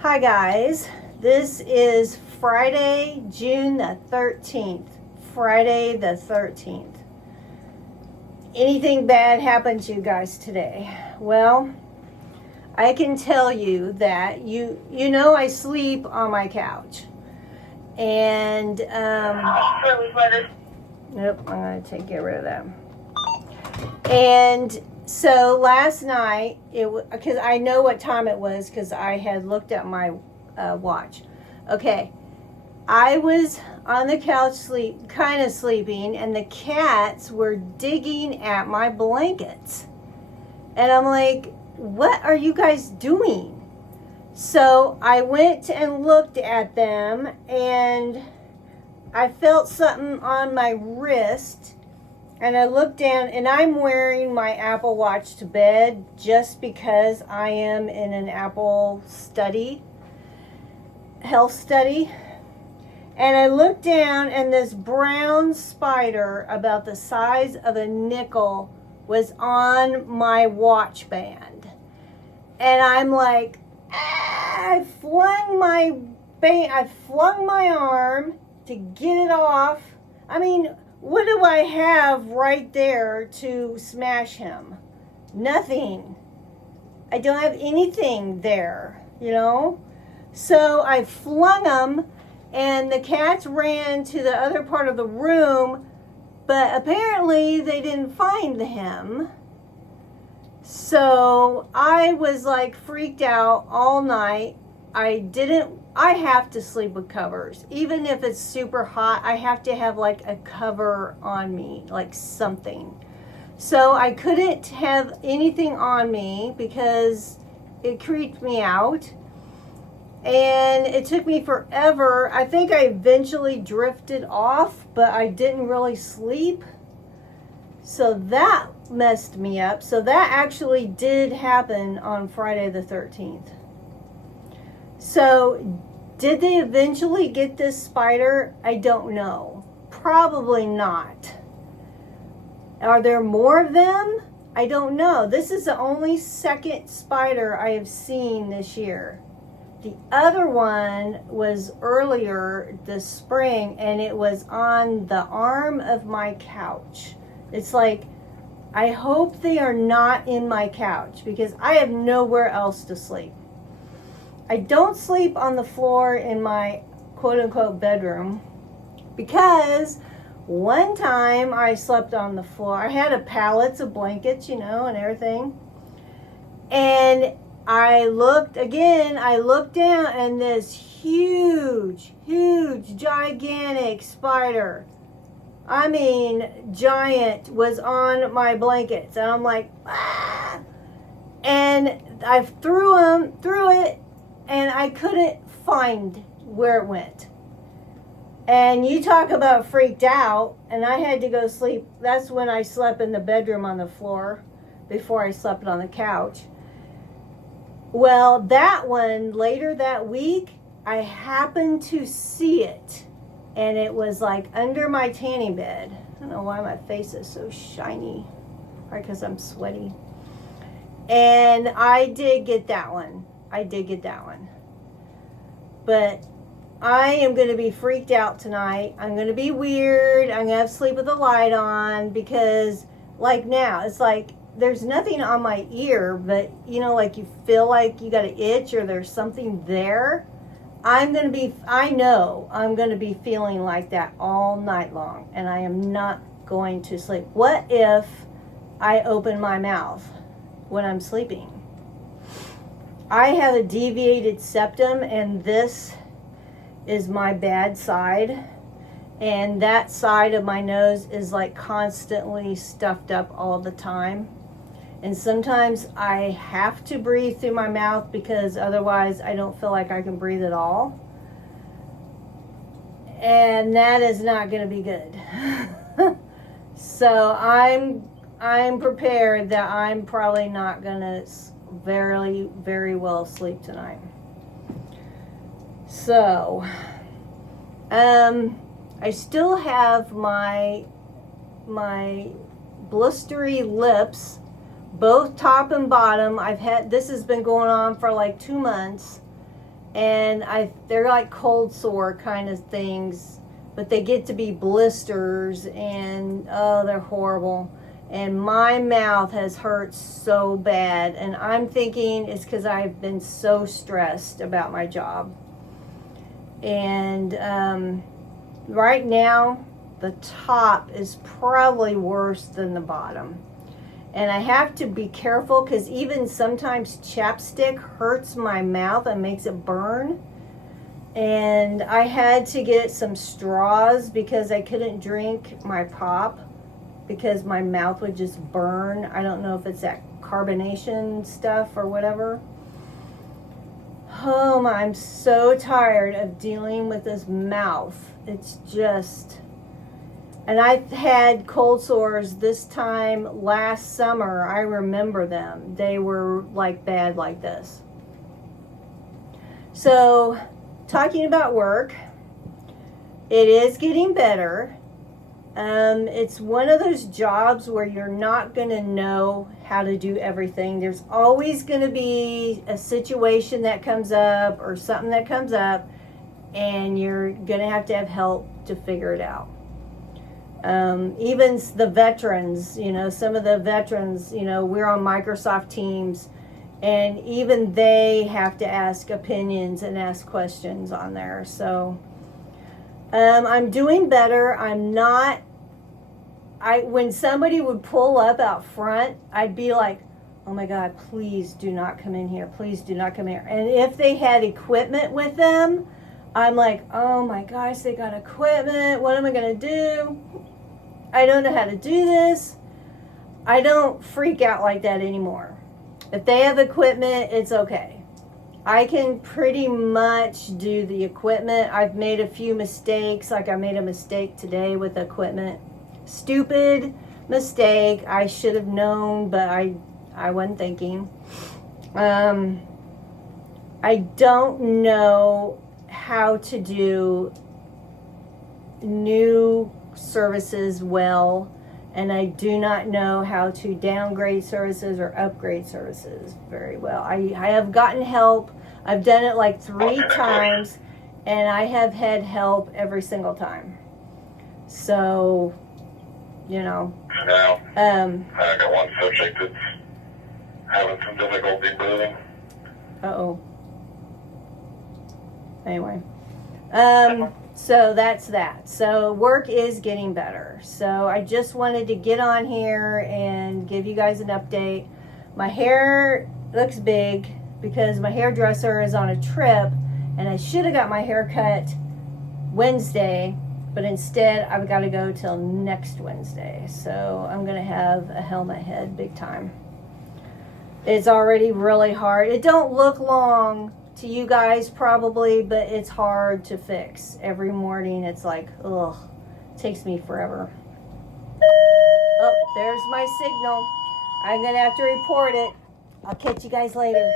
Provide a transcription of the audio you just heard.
Hi guys, this is Friday, June the 13th. Friday the 13th. Anything bad happened to you guys today? Well, I can tell you that you know I sleep on my couch. And nope, I'm going to get rid of that. And so last night, because I know what time it was because I had looked at my watch. Okay, I was on the couch kind of sleeping, and the cats were digging at my blankets. And I'm like, what are you guys doing? So I went and looked at them, and I felt something on my wrist. And I looked down, and I'm wearing my Apple Watch to bed just because I am in an Apple health study. And I looked down, and this brown spider about the size of a nickel was on my watch band. And I'm like, I flung my arm to get it off. I mean, what do I have right there to smash him? Nothing. I don't have anything there, So I flung him, and the cats ran to the other part of the room, but apparently they didn't find him. So I was like freaked out all night. I have to sleep with covers. Even if it's super hot, I have to have like a cover on me, like something. So I couldn't have anything on me because it creeped me out. And it took me forever. I think I eventually drifted off, but I didn't really sleep. So that messed me up. So that actually did happen on Friday the 13th. So did they eventually get this spider? I don't know. Probably not. Are there more of them? I don't know. This is the only second spider I have seen this year. The other one was earlier this spring, and it was on the arm of my couch. It's like, I hope they are not in my couch because I have nowhere else to sleep. I don't sleep on the floor in my quote-unquote bedroom because one time I slept on the floor. I had pallets of blankets, and everything. And I looked down, and this huge, gigantic spider, I mean giant, was on my blankets. And I'm like, ah! And I threw it, and I couldn't find where it went. And you talk about freaked out, and I had to go sleep. That's when I slept in the bedroom on the floor before I slept on the couch. Well, that one, later that week, I happened to see it. And it was like under my tanning bed. I don't know why my face is so shiny. Probably because I'm sweaty. And I did get that one. But I am going to be freaked out tonight. I'm going to be weird. I'm going to have to sleep with the light on because, like now, it's like there's nothing on my ear, but, like you feel like you got an itch or there's something there. I know I'm going to be feeling like that all night long, and I am not going to sleep. What if I open my mouth when I'm sleeping? I have a deviated septum, and this is my bad side, and that side of my nose is like constantly stuffed up all the time. And sometimes I have to breathe through my mouth because otherwise I don't feel like I can breathe at all. And that is not going to be good. So I'm prepared that I'm probably not going to very, very well sleep tonight. So, I still have my blistery lips, both top and bottom. This has been going on for like 2 months, and they're like cold sore kind of things, but they get to be blisters, and oh, they're horrible. And my mouth has hurt so bad, and I'm thinking it's because I've been so stressed about my job. And right now, the top is probably worse than the bottom. And I have to be careful because even sometimes chapstick hurts my mouth and makes it burn. And I had to get some straws because I couldn't drink my pop because my mouth would just burn. I don't know if it's that carbonation stuff or whatever. Oh, I'm so tired of dealing with this mouth. It's just... And I've had cold sores this time last summer. I remember them. They were like bad like this. So, talking about work, it is getting better. It's one of those jobs where you're not going to know how to do everything. There's always going to be a situation that comes up or something that comes up, and you're going to have help to figure it out. Even the veterans, some of the veterans, we're on Microsoft Teams, and even they have to ask opinions and ask questions on there. So, I'm doing better. When somebody would pull up out front, I'd be like, oh my God, please do not come in here. Please do not come here. And if they had equipment with them, I'm like, oh my gosh, they got equipment. What am I going to do? I don't know how to do this. I don't freak out like that anymore. If they have equipment, it's okay. I can pretty much do the equipment. I've made a few mistakes. Like I made a mistake today with equipment. Stupid mistake. I should have known, but I wasn't thinking. I don't know how to do new services well, and I do not know how to downgrade services or upgrade services very well. I have gotten help. I've done it like 3 times, and I have had help every single time. So, Now, I got one subject that's having some difficulty breathing. Anyway. So that's that. So work is getting better. So I just wanted to get on here and give you guys an update. My hair looks big because my hairdresser is on a trip, and I should have got my hair cut Wednesday, but instead I've got to go till next Wednesday. So I'm going to have a helmet head big time. It's already really hard. It don't look long to you guys probably, but it's hard to fix. Every morning it's like, ugh, it takes me forever. Oh, there's my signal. I'm gonna have to report it. I'll catch you guys later.